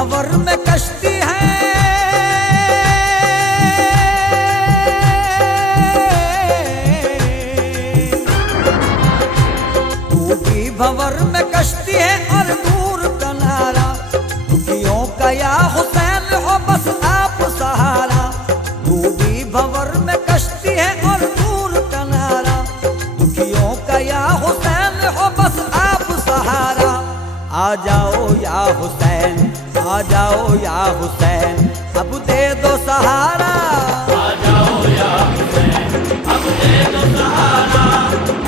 भंवर में कश्ती है, डूबी भंवर में कश्ती है और दूर किनारा, दुखियों का या हुसैन हो बस आप सहारा। डूबी भंवर में कश्ती है और दूर किनारा, दुखियों का या हुसैन हो बस आप सहारा। आ जाओ या हुसैन, आ जाओ या हुसैन, अब दे दो सहारा। आ जाओ या हुसैन, अब दे दो सहारा।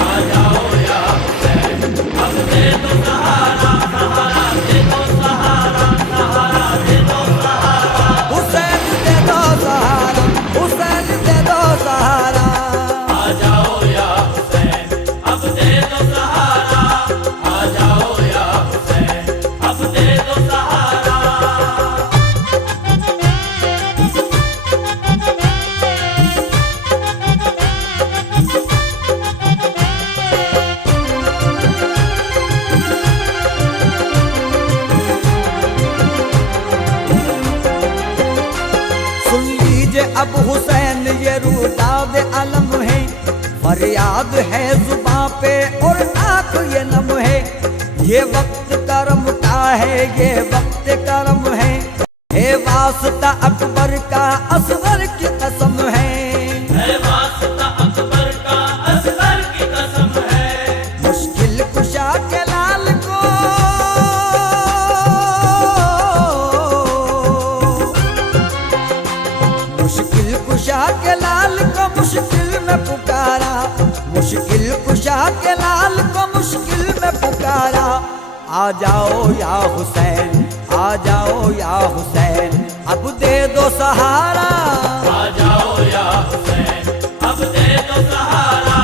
आ जाओ या हुसैन, अब दे दो सहारा। सहारा दे दो सहारा, सहारा दे दो सहारा। हुसैन दे दो सहारा, हुसैन दे दो सहारा। आ जाओ या हुसैन, अब दे दो सहारा। आ जाओ या हुसैन, अब दे दो सहारा। सुन लीजिए अब हुसैन ये रुदाद अलम है, फरियाद है जुबां पे और आंख ये नम है। ये वक्त करम का है, ये वक्त करम है, हे वास्ता अकबर का असगर की कसम है। है वास्ता अकबर का असगर की कसम है। मुश्किल कुशा के लाल को, मुश्किल कुशा के लाल को मुश्किल में पुकारा, मुश्किल कुशा के लाल को मुश्किल में पुकारा। आ जाओ या हुसैन, आ जाओ या हुसैन, अब दे दो सहारा। आ जाओ या हुसैन, अब दे दो सहारा।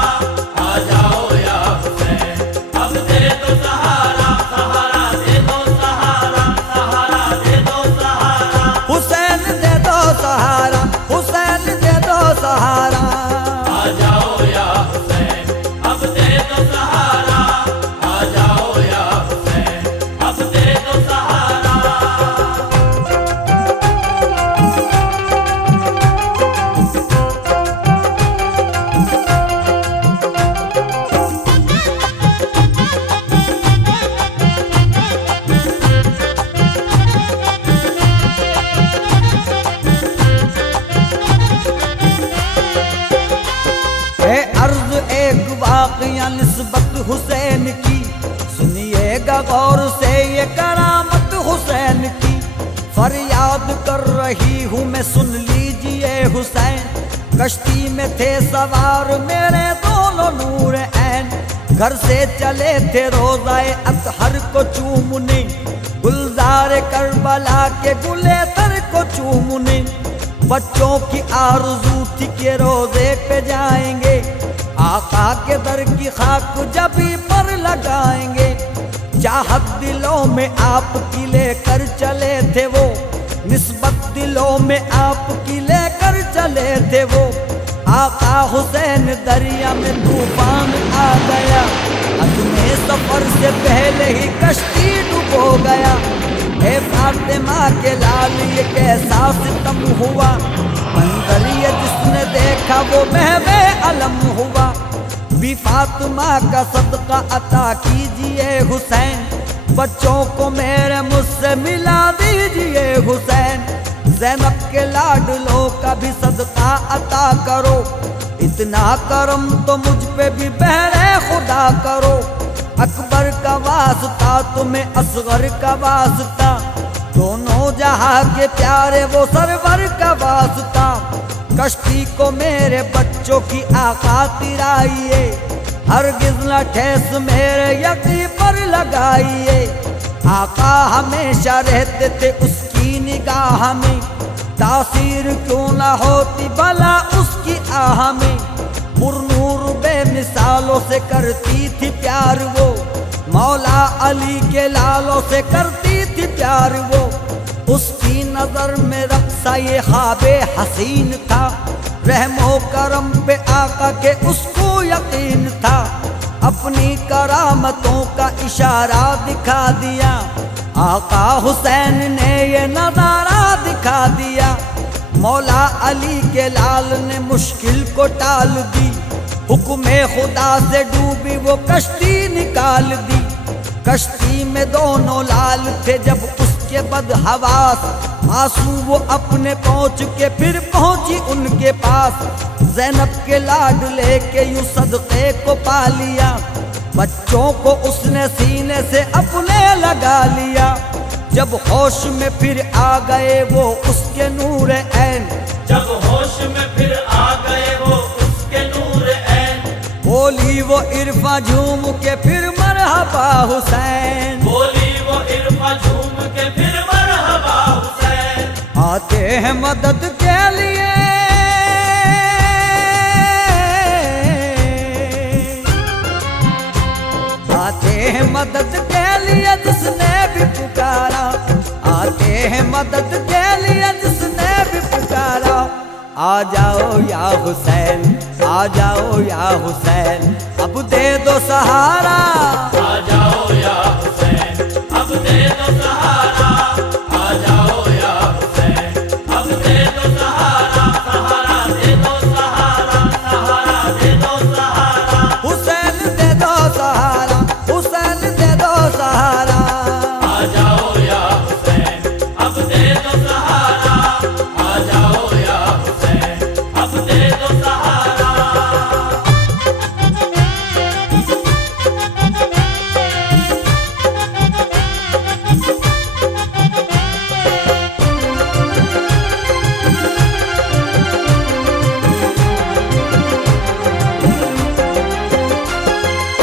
आ जाओ या हुसैन, अब दे दो सहारा। सहारा दे दो सहारा, सहारा दे दो सहारा। हुसैन दे दो सहारा, हुसैन दे दो सहारा। आ जाओ या हुसैन, अब दे दो सहारा। आ जाओ या हुसैन, अब दे दो सहारा। है अर्ज एक वाक़िया निस्बत हुसैन की, सुनिएगा गौर से ये करामत हुसैन की। फरियाद कर रही हूँ मैं, सुन लीजिए हुसैन। कश्ती में थे सवार मेरे दोनों नूर ऐन, घर से चले थे रोज़ाए अतहर को चूमने, गुलजार करबला के गुलेतर को चूमने। बच्चों की आरज़ू थी कि रोज़े पे जाएंगे, आका के दर की खाक जबी पर लगाएंगे। चाहत दिलों में आपकी लेकर चले थे वो, निस्बत दिलों में आपकी लेकर चले थे वो। आका हुसैन दरिया में तूफान आ गया, अपने सफर से पहले ही कश्ती डूबो गया। हे फातिमा के लाल ये कैसा सितम हुआ, मंजर ये जिसने देखा वो महवे अलम हुआ। भी फातिमा का सदका अता कीजिए हुसैन, बच्चों को मेरे मुझसे मिला दीजिए हुसैन। ज़ैनब के लाडलों का भी सदका अता करो, इतना करम तो मुझ पे भी बहरे खुदा करो। अकबर का वास्ता तुम्हें असगर का वास्ता, दोनों जहां के प्यारे वो सरवर का वास्ता। कश्ती को मेरे बच्चों की आका तिराइए, हरगिज़ न ठेस मेरे यकी पर लगाइए। आका हमेशा रहते थे उसकी निगाह में, तासीर क्यों न होती भला उसकी आह में। पुरनूर बेमिसालों से करती थी प्यार वो, मौला अली के लालों से करती थी प्यार वो। उसकी नजर में रक्सा ये ख्वाबे हसीन था, रहमो करम पे आका के उसको यकीन था। अपनी करामतों का इशारा दिखा दिया, आका हुसैन ने ये नजारा दिखा दिया, मौला अली के लाल ने मुश्किल को टाल दी। हुक्म खुदा से डूबी वो कश्ती निकाल दी। कश्ती में दोनों लाल थे जब उसके बदहवास, आंसू वो अपने पहुँच के फिर पहुँची उनके पास। ज़ैनब के लाड लेके यूं सदक़े को पा लिया, बच्चों को उसने सीने से अपने लगा लिया। जब होश में फिर आ गए वो उसके नूर ऐन, जब होश में फिर आ गए वो उसके नूर ऐन, बोली वो इरफा झूम के फिर मरहबा हुसैन, बोली वो इरफा झूम के फिर मरहबा हुसैन। आते हैं मदद के लिए, आते हैं मदद के लिए जिसने भी पुकारा, आते हैं मदद के लिए जिसने भी पुकारा। आ जाओ या हुसैन, आ जाओ या हुसैन, अब दे दो सहारा। आ जाओ या हुसैन, अब दे दो सहारा। आ जाओ या हुसैन, अब दे दो सहारा। सहारा दे दो सहारा, सहारा दे दो सहारा। हुसैन दे दो सहारा, हुसैन दे दो सहारा। आ जाओ या हुसैन, अब दे दो सहारा। आ जाओ या हुसैन, अब दे दो सहारा।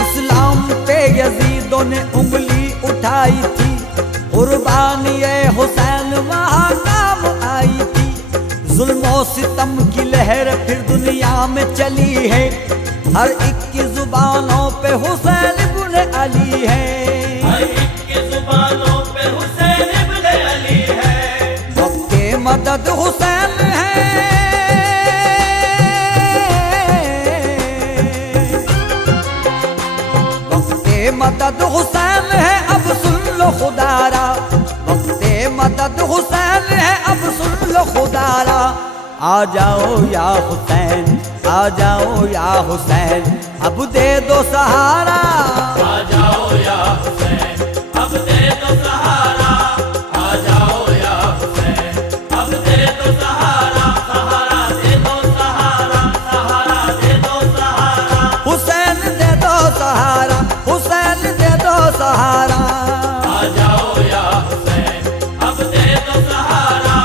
इस्लाम पे यजीदों ने उंगली उठाई थी, कुर्बान ये हुसैन वहाँ काम आई थी। जुल्म सितम की लहर फिर दुनिया में चली है, हर एक की जुबानों पे हुसैन इब्न अली है। हर एक की जुबानों पे हुसैन इब्न अली है। वक्ते मदद हुसैन है, वक्ते मदद हुसैन है, अब सुन लो खुदारा। वक्ते मदद हुसैन है, अब सुन लो खुदारा। आ जाओ या हुसैन, आ जाओ या हुसैन, अब दे दो सहारा। आ जाओ या हुसैन, अब दे दो सहारा। आ जाओ या हुसैन, अब दे दो सहारा। सहारा दे दो सहारा, सहारा दे दो सहारा। हुसैन दे दो सहारा, हुसैन दे दो सहारा। आ जाओ या हुसैन, अब दे दो सहारा।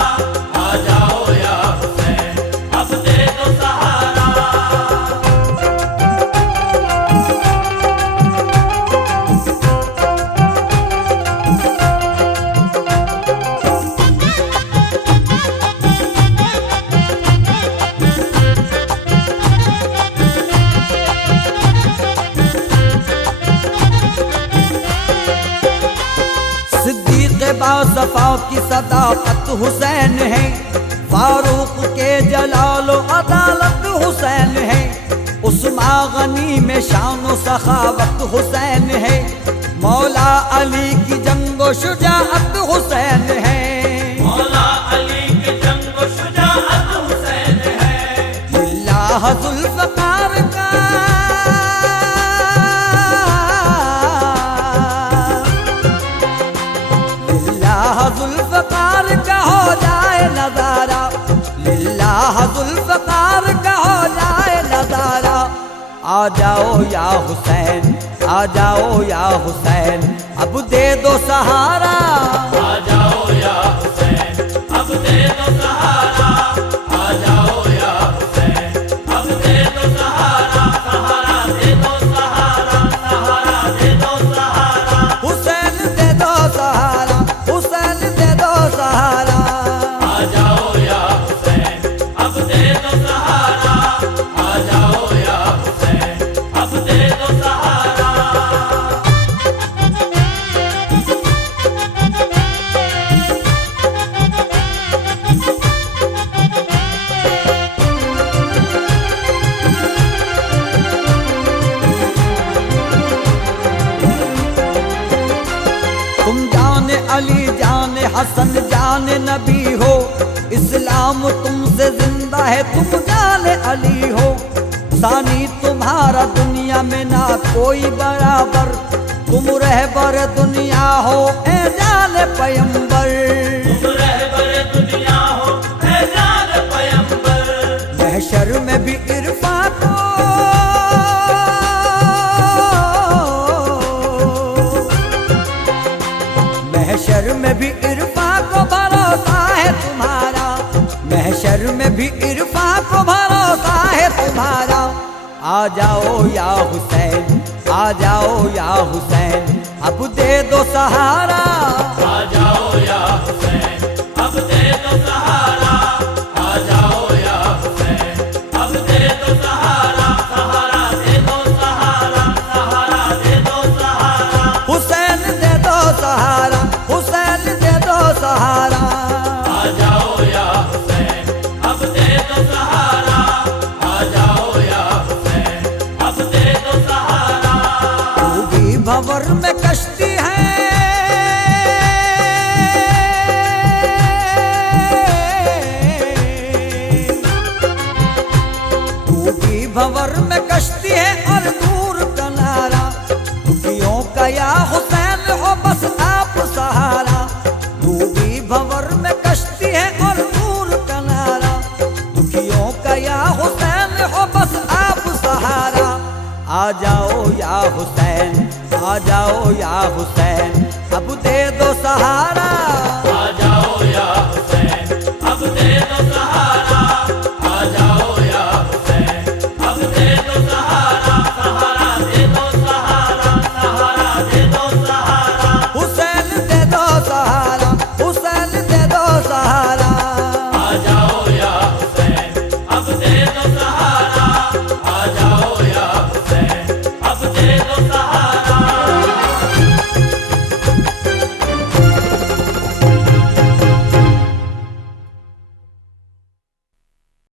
आ जाओ या हुसैन, अब दे दो सहारा। सिद्दीक़ बासफ़ा की सदाकत हुसैन है, फारूक के जलाल अदालत हुसैन है। उस्मा गनी में शान व सखावत हुसैन है, मौला अली की जंगो शुजाअत हुसैन है। मौला अली की जंग शुजाअत हुसैन है। अल्लाह जुल्फ़कार का, लिल्लाह जुल्फ़कार का हो जाए नज़ारा, लिल्लाह जुल्फ़कार का हो जाए नज़ारा। आ जाओ या हुसैन, आ जाओ या हुसैन, अब दे दो सहारा। आ जाओ या हुसैन, अब दे दो सहारा। आ जाओ या हुसैन, अब दे दो सहारा। सहारा दे दो सहारा, सहारा दे दो सहारा। हुसैन दे दो सहारा, हुसैन दे दो सहारा। आ जाओ या हुसैन, अब दे दो सहारा। आ जाओ या हुसैन, अब दे दो सहारा। हसन जान नबी हो, इस्लाम तुमसे जिंदा है तुम जान अली हो। सानी तुम्हारा दुनिया में ना कोई बराबर, तुम रहबर दुनिया हो ए जान पैगंबर। तुम रहबर दुनिया हो ए जान पैगंबर। महशर में भी इरफा को महशर में भी इरफा को भरोसा है तुम्हारा, महशर में भी इरफा को भरोसा है तुम्हारा। आ जाओ या हुसैन, आ जाओ या हुसैन, अब दे दो सहारा। आ जाओ या हुसैन, अब दे दो सहारा। आ जाओ या हुसैन, अब दे दो सहारा। सहारा दे दो सहारा, सहारा दे दो सहारा। हुसैन दे दो सहारा, हुसैन दे दो सहारा। आ जाओ या हुसैन, अब दे दो सहारा। आ जाओ या हुसैन, अब दे दो सहारा। डूबी भंवर में कश्ती है, डूबी भंवर में कश्ती है और दूर किनारा। दुखियों का या हुसैन हो बस आप सहारा। डूबी भंवर में कश्ती है और दूर किनारा। दुखियों का या हुसैन हो बस आप सहारा। आ जाओ या हुसैन, आ जाओ या हुसैन, अब दे दो सहारा। आ जाओ या हुसैन,